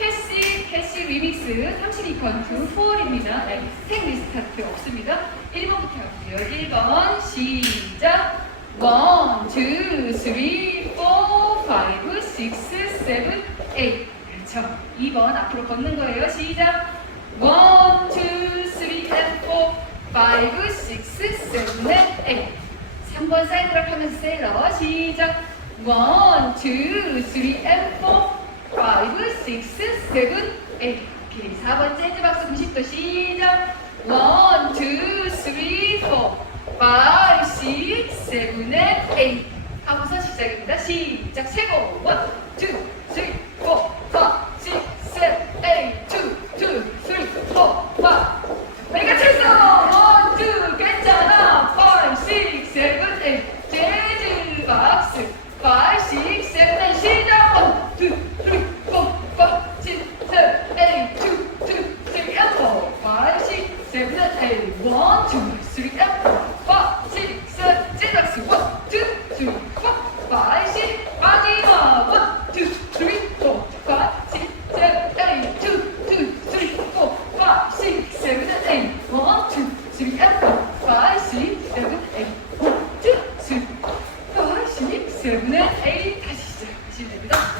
캐시, 캐시 리믹스 32번 두 4입니다. 네, 생 리스타트 없습니다. 1번부터 할게요. 1번 시작. 1, 2, 3, 4, 5, 6, 7, 8. 그렇죠. 2번 앞으로 걷는 거예요. 시작. 1, 2, 3, and 4, 5, 6, 7, and 8. 3번 사이드락 하면서 세일러. 시작. 1, 2, 3, and 4, 5, 6, 7, 8. 오케이. 4번 재즈 박스 90도 시작. 1, 2, 3, 4, 5, 6, 7, 8. 하고서 시작입니다. 시작. 세고. 1, 2, 3, 4, 5, 6, 7, 8. 2, 2, 3, 4, 5. 내가 쳤어. 1, 2, 괜찮아. 5, 6, 7, 8. 재즈 박스. 5, 6, 7, 8. 네, 회사 타임 원, 투, 쓰리, 앤, 파, 식, 셋, 찌닥스 원, 투, 쓰리, 포, 파이, 식, 마지막 원, 투, 쓰리, 포, 파이, 식, 셋, 앤, 투, 투, 쓰리, 포, 파이, 식, 세븐, 앤, 원, 투, 쓰리, 앤, 파이, 식, 세븐, 앤, 원, 투, 쓰리, 파이, 식, 세븐, 앤, 에잇 다시 시작하시면 됩니다.